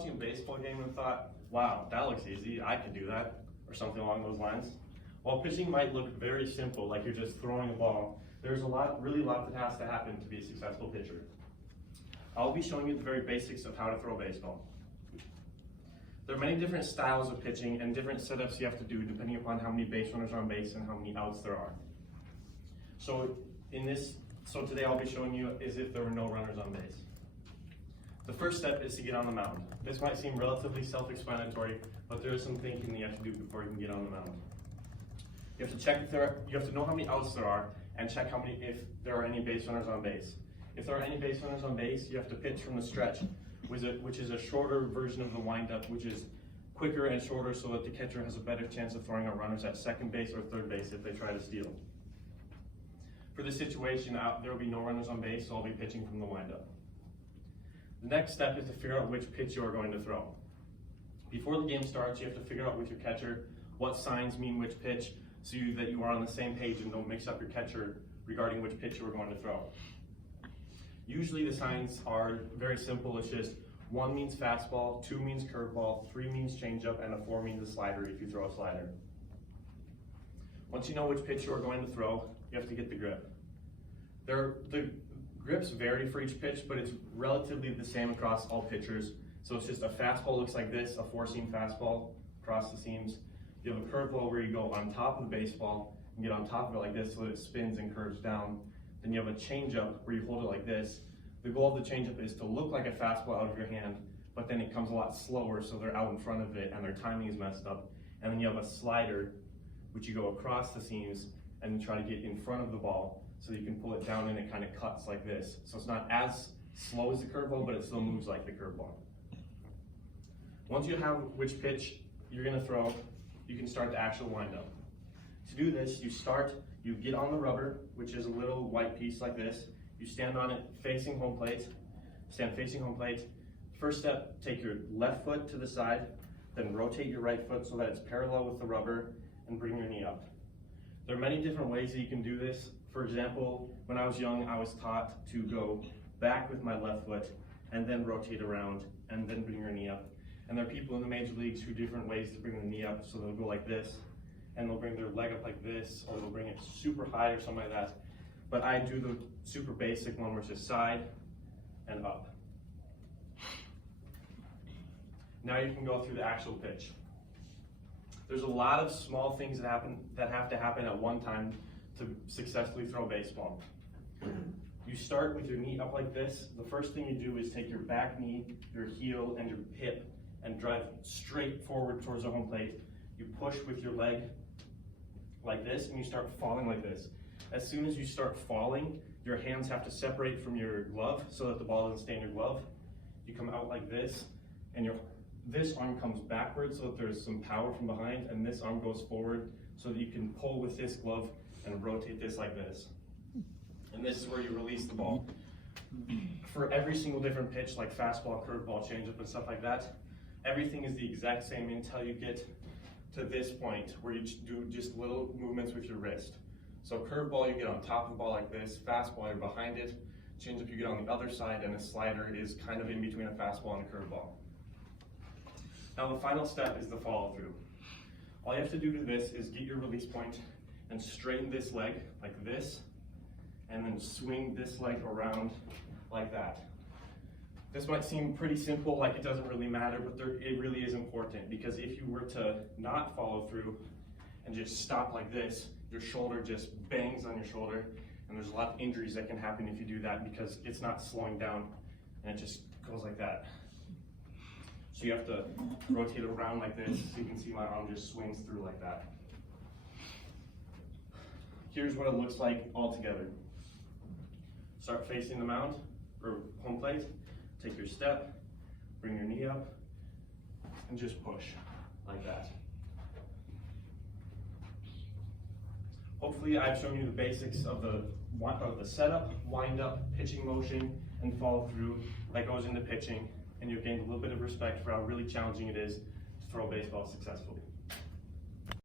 watching a baseball game and thought, wow, that looks easy, I could do that, or something along those lines? While pitching might look very simple, like you're just throwing a ball, there's really a lot that has to happen to be a successful pitcher. I'll be showing you the very basics of how to throw a baseball. There are many different styles of pitching and different setups you have to do depending upon how many base runners are on base and how many outs there are. So today I'll be showing you as if there were no runners on base. The first step is to get on the mound. This might seem relatively self-explanatory, but there is some thinking you have to do before you can get on the mound. You have to check you have to know how many outs there are and check if there are any base runners on base. If there are any base runners on base, you have to pitch from the stretch, which is a shorter version of the windup, which is quicker and shorter so that the catcher has a better chance of throwing out runners at second base or third base if they try to steal. For this situation, there will be no runners on base, so I'll be pitching from the windup. The next step is to figure out which pitch you are going to throw. Before the game starts, you have to figure out with your catcher what signs mean which pitch so that you are on the same page and don't mix up your catcher regarding which pitch you are going to throw. Usually the signs are very simple. It's just 1 means fastball, 2 means curveball, 3 means changeup, and a 4 means a slider if you throw a slider. Once you know which pitch you are going to throw, you have to get the grip. The grips vary for each pitch, but it's relatively the same across all pitchers. So it's just a fastball looks like this, a 4-seam fastball across the seams. You have a curveball where you go on top of the baseball and get on top of it like this so that it spins and curves down. Then you have a changeup where you hold it like this. The goal of the changeup is to look like a fastball out of your hand, but then it comes a lot slower so they're out in front of it and their timing is messed up. And then you have a slider, which you go across the seams and try to get in front of the ball so you can pull it down and it kind of cuts like this. So it's not as slow as the curveball, but it still moves like the curveball. Once you have which pitch you're gonna throw, you can start the actual windup. To do this, you get on the rubber, which is a little white piece like this. You stand on it facing home plate, stand facing home plate. First step, take your left foot to the side, then rotate your right foot so that it's parallel with the rubber and bring your knee up. There are many different ways that you can do this. For example, when I was young, I was taught to go back with my left foot and then rotate around and then bring your knee up. And there are people in the major leagues who do different ways to bring the knee up, so they'll go like this, and they'll bring their leg up like this, or they'll bring it super high or something like that. But I do the super basic one, which is side and up. Now you can go through the actual pitch. There's a lot of small things that have to happen at one time to successfully throw a baseball. You start with your knee up like this. The first thing you do is take your back knee, your heel, and your hip and drive straight forward towards the home plate. You push with your leg like this and you start falling like this. As soon as you start falling, your hands have to separate from your glove so that the ball doesn't stay in your glove. You come out like this and this arm comes backwards so that there's some power from behind, and this arm goes forward so that you can pull with this glove and rotate this like this. And this is where you release the ball. For every single different pitch, like fastball, curveball, changeup, and stuff like that, everything is the exact same until you get to this point where you do just little movements with your wrist. So curveball, you get on top of the ball like this, fastball, you're behind it, changeup, you get on the other side, and a slider is kind of in between a fastball and a curveball. Now the final step is the follow through. All you have to do to this is get your release point and straighten this leg like this, and then swing this leg around like that. This might seem pretty simple, like it doesn't really matter, but it really is important, because if you were to not follow through and just stop like this, your shoulder just bangs on your shoulder, and there's a lot of injuries that can happen if you do that because it's not slowing down and it just goes like that. So you have to rotate around like this so you can see my arm just swings through like that. Here's what it looks like all together. Start facing the mound or home plate, take your step, bring your knee up, and just push like that. Hopefully I've shown you the basics of the setup, wind up, pitching motion, and follow through that goes into pitching, and you've gained a little bit of respect for how really challenging it is to throw a baseball successfully.